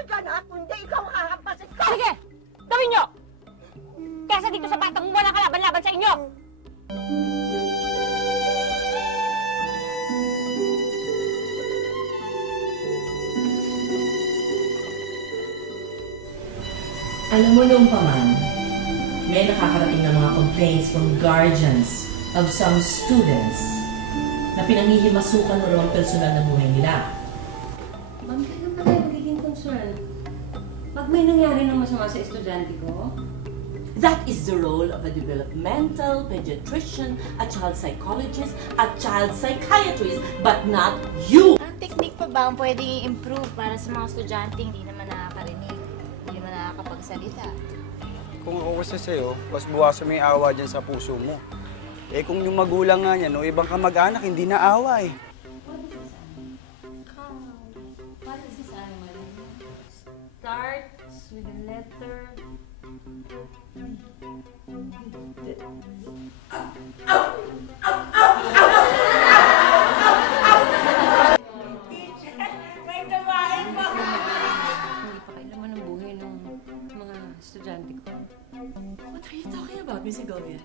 Tumigil ka na, kundi ikaw ang hahampasin ko! Sige! Gawin nyo! Kesa dito sa batang walang kalaban-laban sa inyo! Alam mo nung paman, may nakakarating na mga complaints from guardians of some students na pinanghihimasukan mo raw ang personal na buhay nila. Ma'am, kailan pa tayo magiging concern? Pag may nangyari ng masama sa estudyante ko? That is the role of a developmental pediatrician, a child psychologist, a child psychiatrist, but not you! Ang technique pa ba ang pwedeng i-improve para sa mga estudyante hindi naman nakakarinig, hindi naman nakakapagsalita? Kung ako kasi sa'yo, mas buwasan mo yung awa dyan sa puso mo. Eh kung yung magulang nga niyan o ibang kamag-anak, hindi na awa eh. What is this animal? Starts with the letter... May tawain mo! Hindi pa kailangan ng buhay ng mga estudyante ko. What are you talking about, Miss Segovia?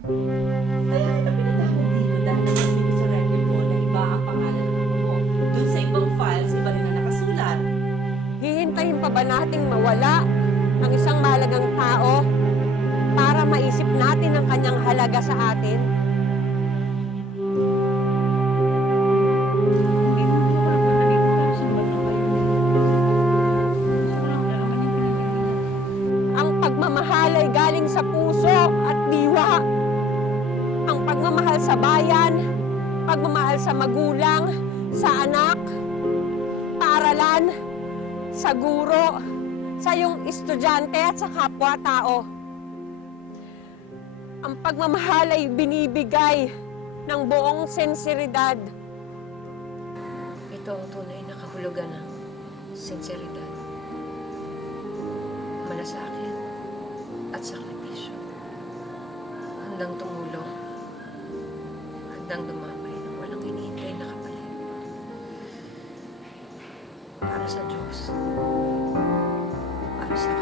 Kaya kita pinatawag dito dahil nagsasabi sa record mo na iba ang pangalan ng ama mo. Doon sa ibang files, iba rin ang nakasulat. Hihintayin pa ba nating mawala ang isang mahalagang tao para maisip natin ang kanyang halaga sa atin? Hindi mo mapapatali ko sa batang kayo. Sobrang dalaman yung pinagiging. Ang pagmamahal ay galing sa puso at diwa. Ang pagmamahal sa bayan, pagmamahal sa magulang, sa anak, paaralan, sa guro, sa iyong estudyante at sa kapwa-tao. Ang pagmamahal ay binibigay ng buong sinseridad. Ito ang tunay na kahulugan ng sinseridad, malasakit at sakripisyo. Handang tumulong, handang dumamay ng walang hinihintay na kapalit. Para sa Diyos, para sa